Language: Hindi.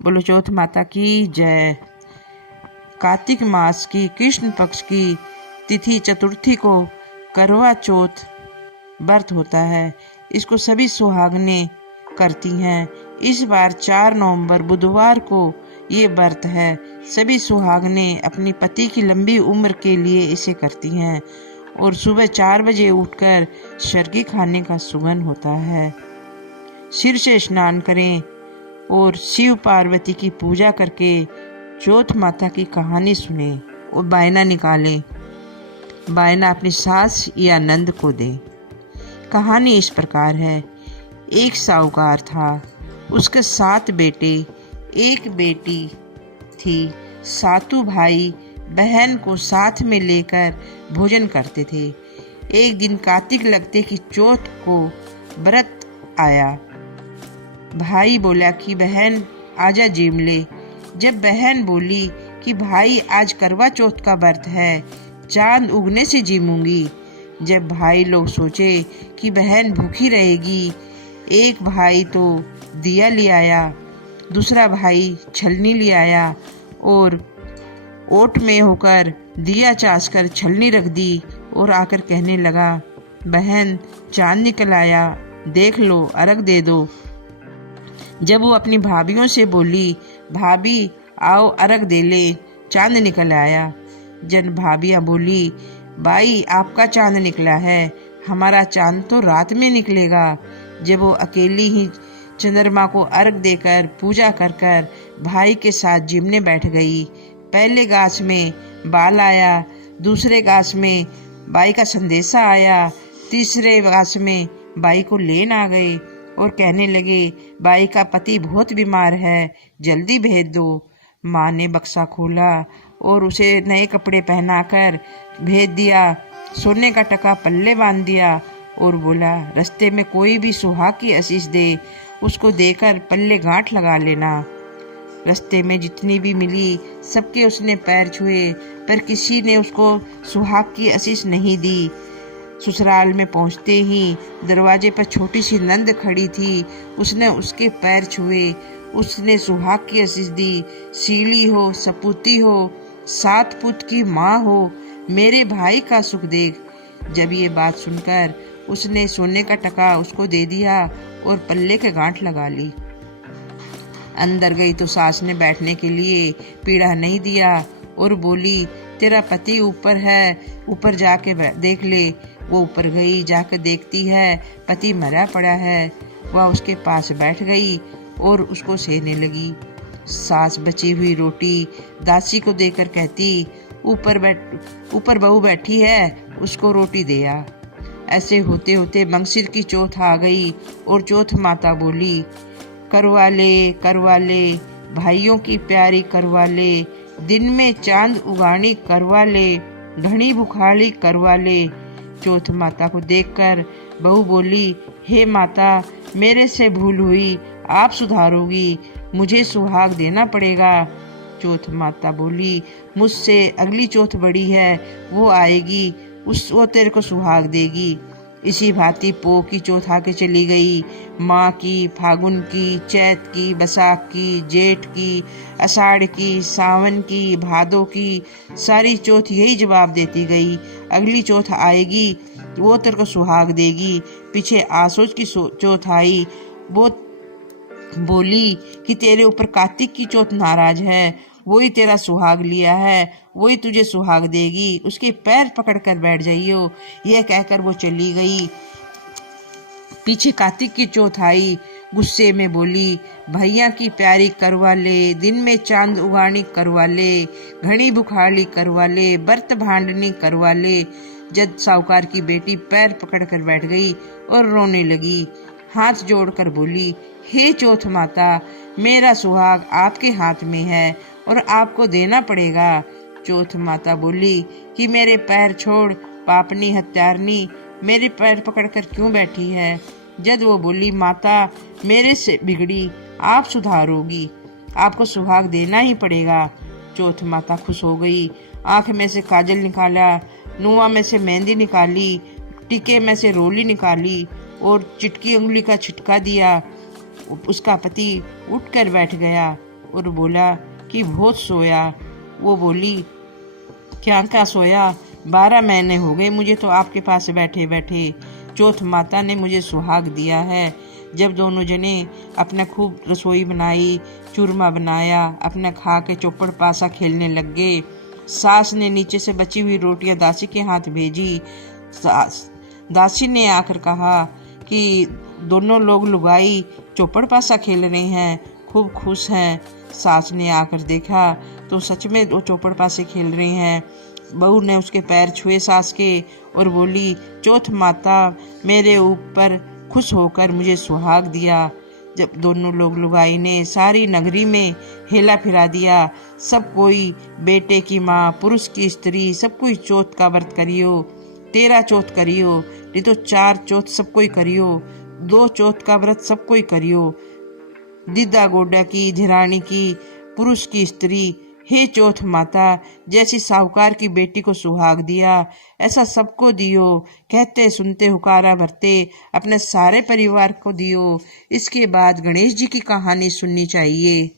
बोलो चौथ माता की जय। कार्तिक मास की कृष्ण पक्ष की तिथि चतुर्थी को करवा चौथ व्रत होता है। इसको सभी सुहागनें करती हैं। इस बार 4 नवंबर बुधवार को ये व्रत है। सभी सुहागनें अपनी पति की लंबी उम्र के लिए इसे करती हैं और सुबह 4 बजे उठकर सरगी खाने का सुगन होता है। सिर से स्नान करें और शिव पार्वती की पूजा करके चौथ माता की कहानी सुने और बायना निकालें। बायना अपनी सास या नंद को दें। कहानी इस प्रकार है। एक साहूकार था, उसके 7 बेटे, एक बेटी थी। सातों भाई बहन को साथ में लेकर भोजन करते थे। एक दिन कार्तिक लगते की चौथ को व्रत आया। भाई बोला कि बहन आजा जीम ले। जब बहन बोली कि भाई आज करवा चौथ का व्रत है, चांद उगने से जीमूंगी। जब भाई लोग सोचे कि बहन भूखी रहेगी, एक भाई तो दिया ले आया, दूसरा भाई छलनी ले आया और ओट में होकर दिया चास कर छलनी रख दी और आकर कहने लगा, बहन चांद निकल आया, देख लो, अर्घ दे दो। जब वो अपनी भाभीयों से बोली, भाभी आओ अर्घ दे ले, चांद निकल आया। जब भाभियाँ बोली, भाई आपका चांद निकला है, हमारा चांद तो रात में निकलेगा। जब वो अकेली ही चंद्रमा को अर्घ देकर पूजा कर कर भाई के साथ जिमने बैठ गई। पहले गाछ में बाल आया, दूसरे गाछ में बाई का संदेशा आया, तीसरे गाछ में बाई को लेन आ गए और कहने लगे, बाई का पति बहुत बीमार है, जल्दी भेज दो। माँ ने बक्सा खोला और उसे नए कपड़े पहनाकर भेज दिया। सोने का टका पल्ले बांध दिया और बोला, रास्ते में कोई भी सुहाग की आशीष दे, उसको देकर पल्ले गांठ लगा लेना। रास्ते में जितनी भी मिली सबके उसने पैर छुए, पर किसी ने उसको सुहाग की आशीष नहीं दी। ससुराल में पहुंचते ही दरवाजे पर छोटी सी नंद खड़ी थी। उसने उसके पैर छुए, उसने सुहाग की आशीष दी। सीली हो, सपूती हो, 7 पुत की माँ हो, मेरे भाई का सुख देख। जब ये बात सुनकर उसने सोने का टका उसको दे दिया और पल्ले के गांठ लगा ली। अंदर गई तो सास ने बैठने के लिए पीढ़ा नहीं दिया और बोली, तेरा पति ऊपर है, ऊपर जाके देख ले। वो ऊपर गई, जाकर देखती है पति मरा पड़ा है। वह उसके पास बैठ गई और उसको सहने लगी। सास बची हुई रोटी दासी को देकर कहती, ऊपर बहू बैठी है, उसको रोटी दे आ। ऐसे होते होते मंगसिर की चौथ आ गई और चौथ माता बोली, करवा ले भाइयों की प्यारी करवा ले, दिन में चांद उगानी करवा ले, घनी बुखारी करवा ले। चौथ माता को देखकर बहू बोली, हे माता, मेरे से भूल हुई, आप सुधारोगी, मुझे सुहाग देना पड़ेगा। चौथ माता बोली, मुझसे अगली चौथ बड़ी है, वो आएगी, वो तेरे को सुहाग देगी। इसी भांति पो की चौथ आके चली गई। माँ की, फागुन की, चैत की, बैसाख की, जेठ की, आषाढ़ की, सावन की, भादों की, सारी चौथ यही जवाब देती गई, अगली चौथ आएगी, वो तेरे को सुहाग देगी। पीछे आसोज की चौथ आई, वो बोली कि तेरे ऊपर कार्तिक की चौथ नाराज है, वही तेरा सुहाग लिया है, वही तुझे सुहाग देगी, उसके पैर पकड़कर बैठ जाइयो। यह कहकर वो चली गई। पीछे कार्तिक की चौथ आई, गुस्से में बोली, भैया की प्यारी करवा ले, दिन में चांद उगानी करवा ले, घनी बुखारी करवा ले, बर्त भांडनी करवा ले। जब साहूकार की बेटी पैर पकड़कर बैठ गई और रोने लगी, हाथ जोड़कर बोली, हे चौथ माता, मेरा सुहाग आपके हाथ में है और आपको देना पड़ेगा। चौथ माता बोली कि मेरे पैर छोड़, पापनी हत्यारनी, मेरे पैर पकड़कर क्यों बैठी है। जब वो बोली, माता मेरे से बिगड़ी, आप सुधारोगी, आपको सुहाग देना ही पड़ेगा। चौथ माता खुश हो गई, आंख में से काजल निकाला, नुआ में से मेहंदी निकाली, टीके में से रोली निकाली और चिटकी उंगली का छिटका दिया। उसका पति उठकर बैठ गया और बोला कि बहुत सोया। वो बोली, क्या सोया, 12 महीने हो गए मुझे तो आपके पास बैठे बैठे। चौथ माता ने मुझे सुहाग दिया है। जब दोनों जने अपना खूब रसोई बनाई, चूरमा बनाया, अपना खा के चौपड़ पासा खेलने लग गए। सास ने नीचे से बची हुई रोटियां दासी के हाथ भेजी। दासी ने आकर कहा कि दोनों लोग लुगाई चौपड़ पासा खेल रहे हैं, खूब खुश हैं। सास ने आकर देखा तो सच में वो चौपड़ पासे खेल रहे हैं। बहू ने उसके पैर छुए सास के और बोली, चौथ माता मेरे ऊपर खुश होकर मुझे सुहाग दिया। जब दोनों लोग लुगाई ने सारी नगरी में हेला फिरा दिया। सब कोई बेटे की माँ, पुरुष की स्त्री, सब कोई चौथ का व्रत करियो। 13 चौथ करियो, नहीं तो 4 चौथ सब कोई करियो। 2 चौथ का व्रत सब कोई करियो। दीदा गोडा की, धिरानी की, पुरुष की स्त्री, हे चौथ माता, जैसी साहूकार की बेटी को सुहाग दिया ऐसा सबको दियो। कहते सुनते हुकारा भरते अपने सारे परिवार को दियो। इसके बाद गणेश जी की कहानी सुननी चाहिए।